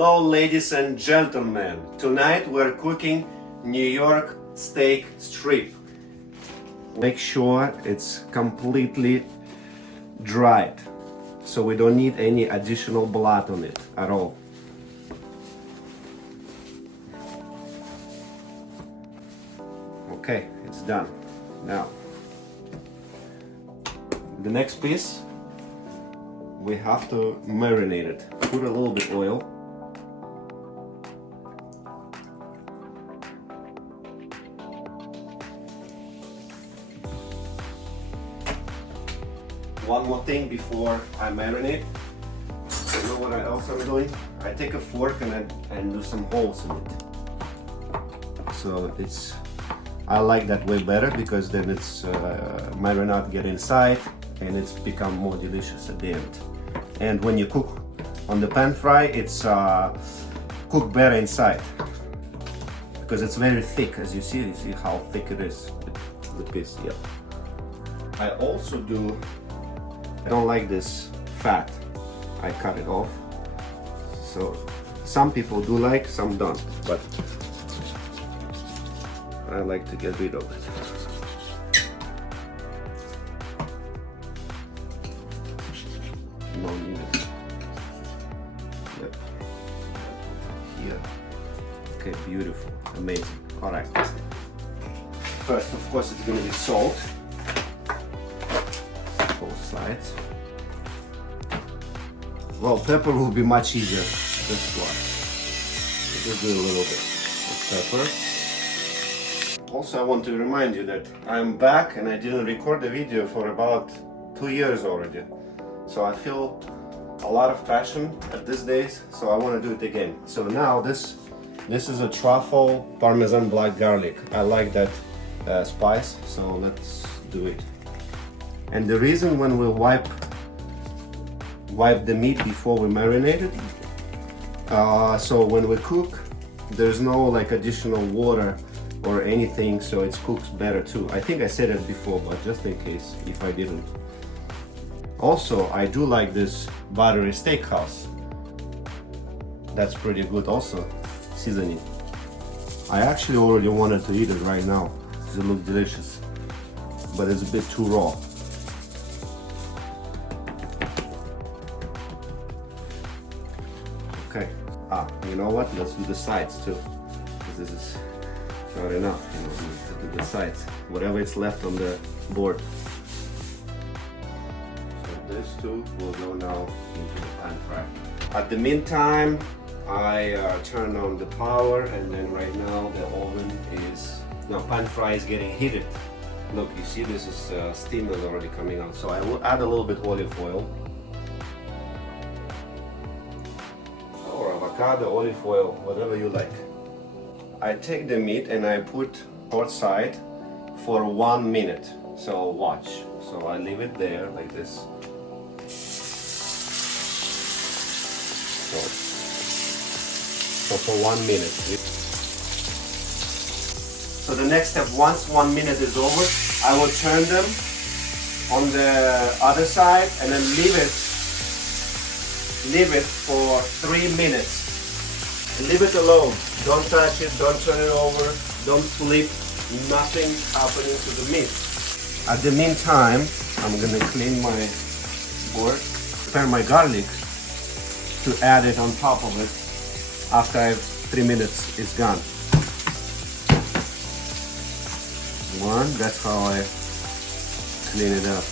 Hello ladies and gentlemen, tonight we're cooking New York steak strip. Make sure it's completely dried, so we don't need any additional blood on it at all. Okay, it's done. Now, the next piece, we have to marinate it. Put a little bit oil. One more thing before I marinate. You know what else I'm doing? I take a fork and do some holes in it. So I like that way better because then it's marinade get inside and it's become more delicious at the end. And when you cook on the pan fry, it's cooked better inside because it's very thick. As you see how thick it is, the piece. Yeah. I also do. I don't like this fat. I cut it off. So some people do like, some don't. But I like to get rid of it. No need it. Yep. Here. Okay, beautiful, amazing. All right. First, of course, it's going to be salt. Both sides. Well, pepper will be much easier. This one. Just do a little bit of pepper. Also, I want to remind you that I'm back and I didn't record the video for about 2 years already. So I feel a lot of passion at these days, so I want to do it again. So now this is a truffle Parmesan black garlic. I like that spice, so let's do it. And the reason when we wipe the meat before we marinate it, so when we cook, there's no like additional water or anything, so it cooks better too. I think I said it before, but just in case if I didn't. Also, I do like this Buttery steakhouse. That's pretty good also, seasoning. I actually already wanted to eat it right now. It looks delicious, but it's a bit too raw. Okay. You know what? Let's do the sides too, because this is not enough. You know, we need to do the sides. Whatever is left on the board. So this too will go now into the pan fry. At the meantime, I turn on the power, and then right now the oven is pan fry is getting heated. Look, you see this is steam is already coming out. So I will add a little bit olive oil. Avocado, olive oil, whatever you like. I take the meat and I put short side for 1 minute. So watch. So I leave it there like this. So for 1 minute. So the next step, once 1 minute is over, I will turn them on the other side and then leave it for 3 minutes. Leave it alone. Don't touch it, don't turn it over, don't flip, nothing happening to the meat. At the meantime, I'm gonna clean my board, prepare my garlic to add it on top of it after 3 minutes is gone. That's how I clean it up.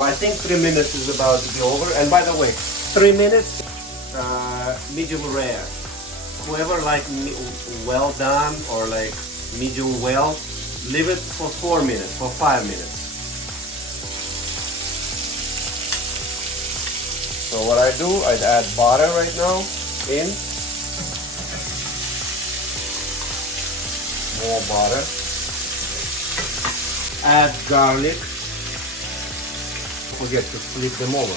I think 3 minutes is about to be over. And by the way, 3 minutes, medium rare. Whoever like well done or like medium well, leave it for 4 minutes, for 5 minutes. So what I do, I'd add butter right now in. More butter. Add garlic. Forget to flip them over.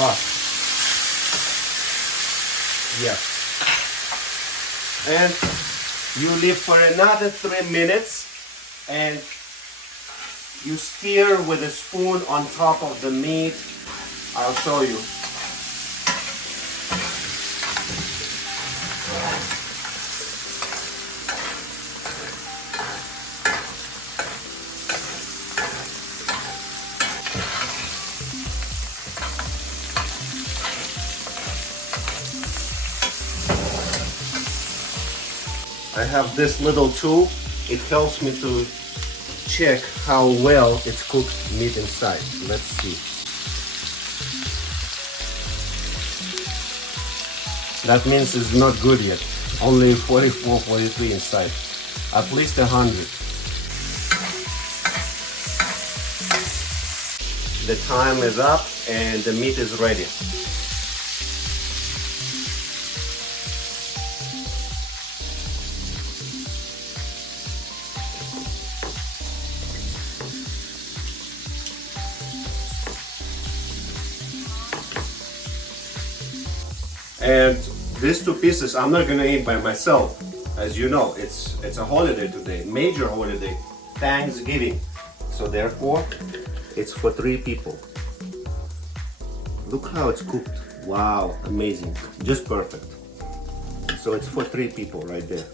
Oh. Yes. And you leave for another 3 minutes and you stir with a spoon on top of the meat. I'll show you. I have this little tool. It helps me to check how well it's cooked meat inside. Let's see. That means it's not good yet. Only 44, 43 inside. At least 100. The time is up and the meat is ready. And these two pieces I'm not gonna eat by myself. As you know, it's a holiday today, major holiday, Thanksgiving. So therefore, it's for 3 people. Look how it's cooked. Wow, amazing. Just perfect. So it's for 3 people right there.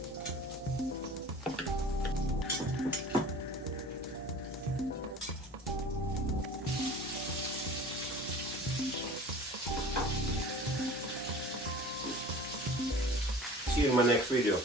See you in my next video.